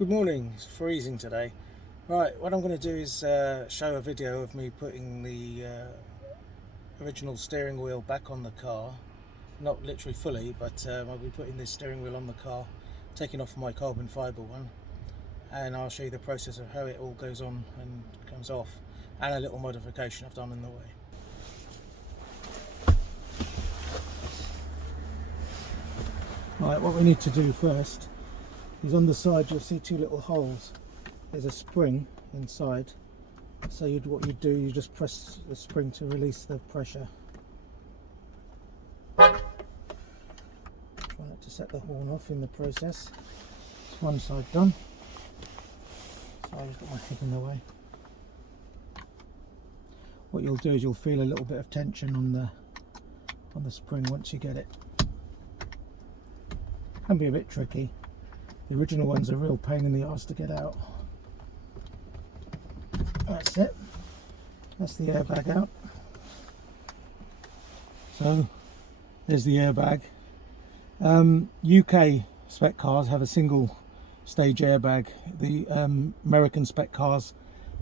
Good morning. It's freezing today. Right, what I'm going to do is show a video of me putting the original steering wheel back on the car. Not literally fully, but I'll be putting this steering wheel on the car, taking off my carbon fibre one, and I'll show you the process of how it all goes on and comes off, and a little modification I've done in the way. Right, what we need to do first is on the side you'll see two little holes. There's a spring inside, so what you do, you just press the spring to release the pressure. Try not to set the horn off in the process. It's one side done. Sorry, I've got my head in the way. What you'll do is you'll feel a little bit of tension on the spring once you get it. Can be a bit tricky. The original one's a real pain in the arse to get out. That's it. That's the airbag out. So there's the airbag. UK spec cars have a single stage airbag. The American spec cars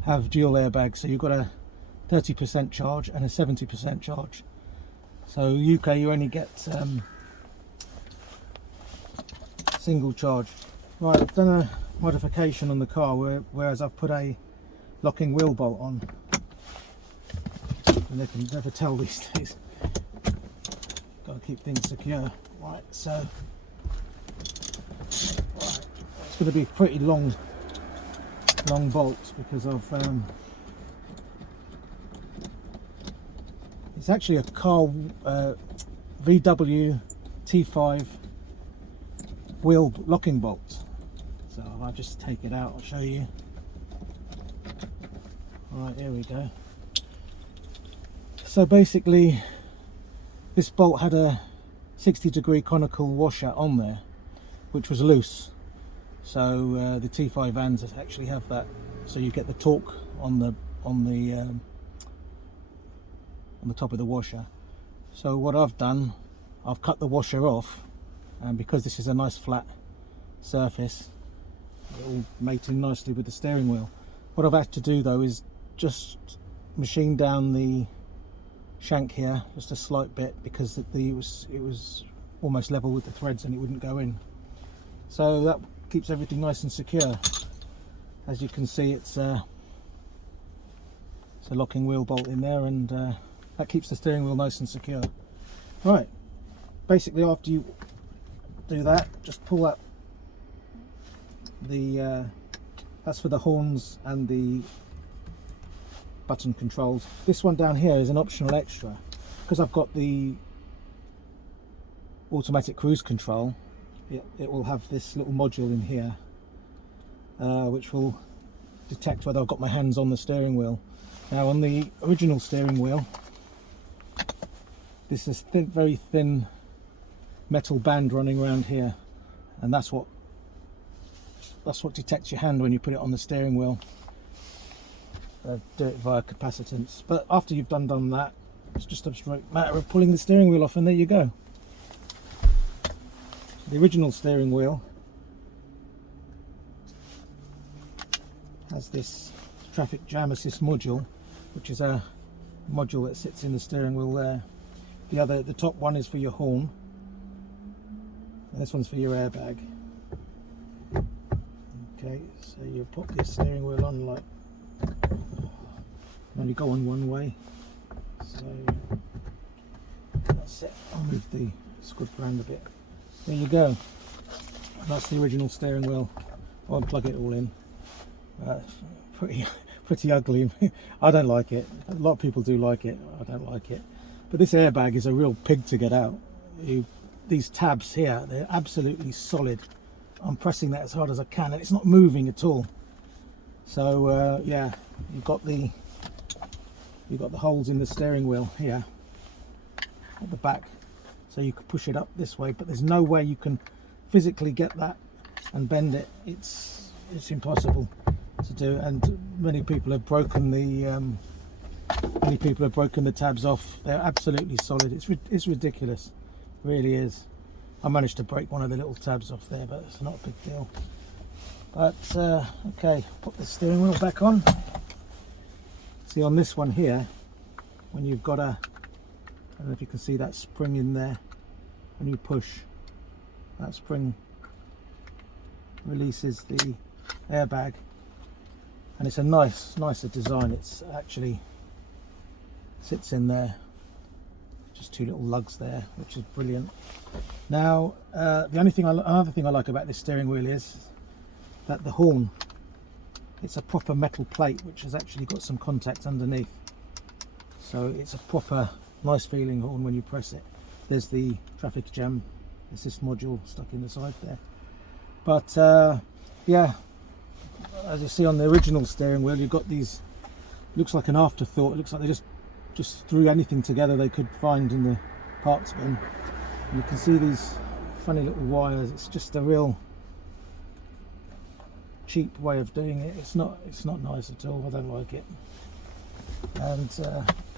have dual airbags, so you've got a 30% charge and a 70% charge. So UK you only get single charge. Right, I've done a modification on the car whereas I've put a locking wheel bolt on, and they can never tell these days. Got to keep things secure. Right, so it's going to be pretty long bolts because of it's actually a car VW T5 wheel locking bolt. So I'll just take it out, I'll show you. Right, here we go. So basically this bolt had a 60-degree conical washer on there which was loose, so the T5 vans actually have that, so you get the torque on the top of the washer. So what I've done, I've cut the washer off, and because this is a nice flat surface, it all mated nicely with the steering wheel. What I've had to do though is just machine down the shank here just a slight bit, because it was almost level with the threads and it wouldn't go in. So that keeps everything nice and secure. As you can see, it's a locking wheel bolt in there, and that keeps the steering wheel nice and secure. Right, basically after you do that, just pull up the that's for the horns and the button controls. This one down here is an optional extra because I've got the automatic cruise control. It will have this little module in here which will detect whether I've got my hands on the steering wheel. Now on the original steering wheel, this is very thin metal band running around here, and that's what detects your hand when you put it on the steering wheel. Do it via capacitance, but after you've done that, it's just a straight matter of pulling the steering wheel off, and there you go. So the original steering wheel has this traffic jam assist module, which is a module that sits in the steering wheel there. The top one is for your horn, and this one's for your airbag. Okay, so you put the steering wheel on like, only go on one way, so that's it. I'll move the squid around a bit. There you go. That's the original steering wheel. I won't plug it all in. Pretty ugly. I don't like it. A lot of people do like it. I don't like it. But this airbag is a real pig to get out. These tabs here, they're absolutely solid. I'm pressing that as hard as I can, and it's not moving at all. So yeah, you've got the holes in the steering wheel here at the back, so you can push it up this way, but there's no way you can physically get that and bend it. It's impossible to do, and many people have broken the tabs off. They're absolutely solid. It's ridiculous, it really is. I managed to break one of the little tabs off there, but it's not a big deal. But okay, put the steering wheel back on. See, on this one here, when you've got I don't know if you can see that spring in there, when you push, that spring releases the airbag, and it's a nicer design. It's actually sits in there, just two little lugs there, which is brilliant. Now another thing I like about this steering wheel is that the horn, it's a proper metal plate which has actually got some contact underneath, so it's a proper nice feeling horn when you press it. There's the traffic jam assist module stuck in the side there. But yeah, as you see on the original steering wheel, you've got these, looks like an afterthought, it looks like they just threw anything together they could find in the parts bin. And you can see these funny little wires. It's just a real cheap way of doing it. It's not nice at all. I don't like it. And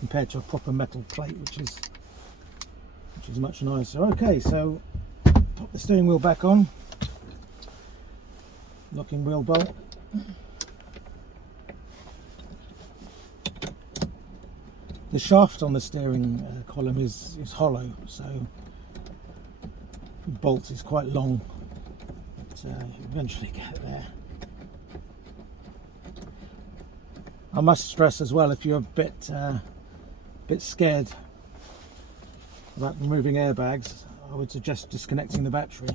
compared to a proper metal plate, which is much nicer. Okay, so put the steering wheel back on. Locking wheel bolt. The shaft on the steering column is hollow, so the bolt is quite long, but you eventually get it there. I must stress as well, if you're a bit scared about removing airbags, I would suggest disconnecting the battery.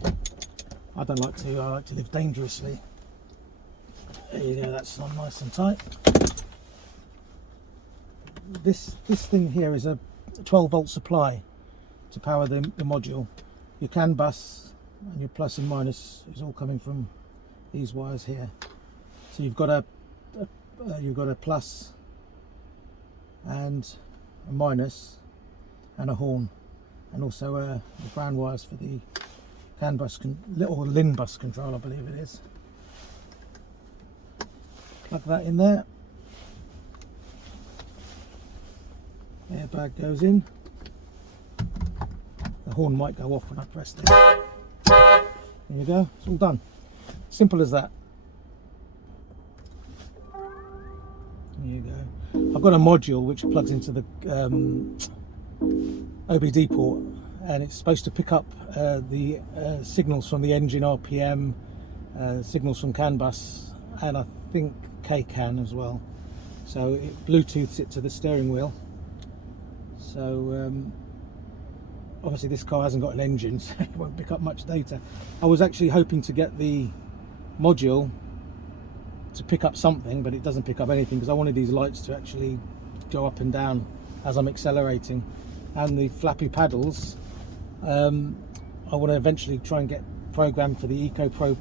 I don't like to. I like to live dangerously. There you go. That's on nice and tight. This thing here is a 12-volt supply to power the module. Your CAN bus and your plus and minus is all coming from these wires here. So you've got a plus and a minus and a horn, and also the brown wires for the CAN bus or LIN bus control, I believe it is. Plug that in there. Airbag goes in. The horn might go off when I press this. There you go, it's all done. Simple as that. There you go. I've got a module which plugs into the OBD port, and it's supposed to pick up the signals from the engine RPM, signals from CAN bus, and I think KCAN as well. So it Bluetooths it to the steering wheel. So obviously this car hasn't got an engine, so it won't pick up much data. I was actually hoping to get the module to pick up something, but it doesn't pick up anything, because I wanted these lights to actually go up and down as I'm accelerating. And the flappy paddles, I want to eventually try and get programmed for the Eco Pro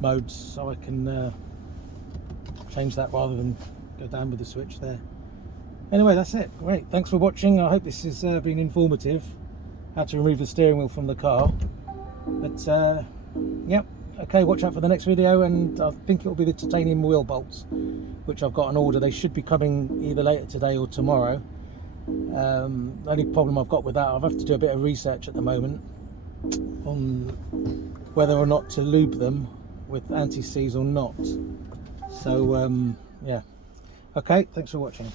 modes, so I can change that rather than go down with the switch there. Anyway, that's it. Great, thanks for watching. I hope this has been informative, how to remove the steering wheel from the car. But yep, okay, watch out for the next video, and I think it'll be the titanium wheel bolts, which I've got an order. They should be coming either later today or tomorrow. The only problem I've got with that, I'll have to do a bit of research at the moment on whether or not to lube them with anti-seize or not. So yeah, okay, thanks for watching.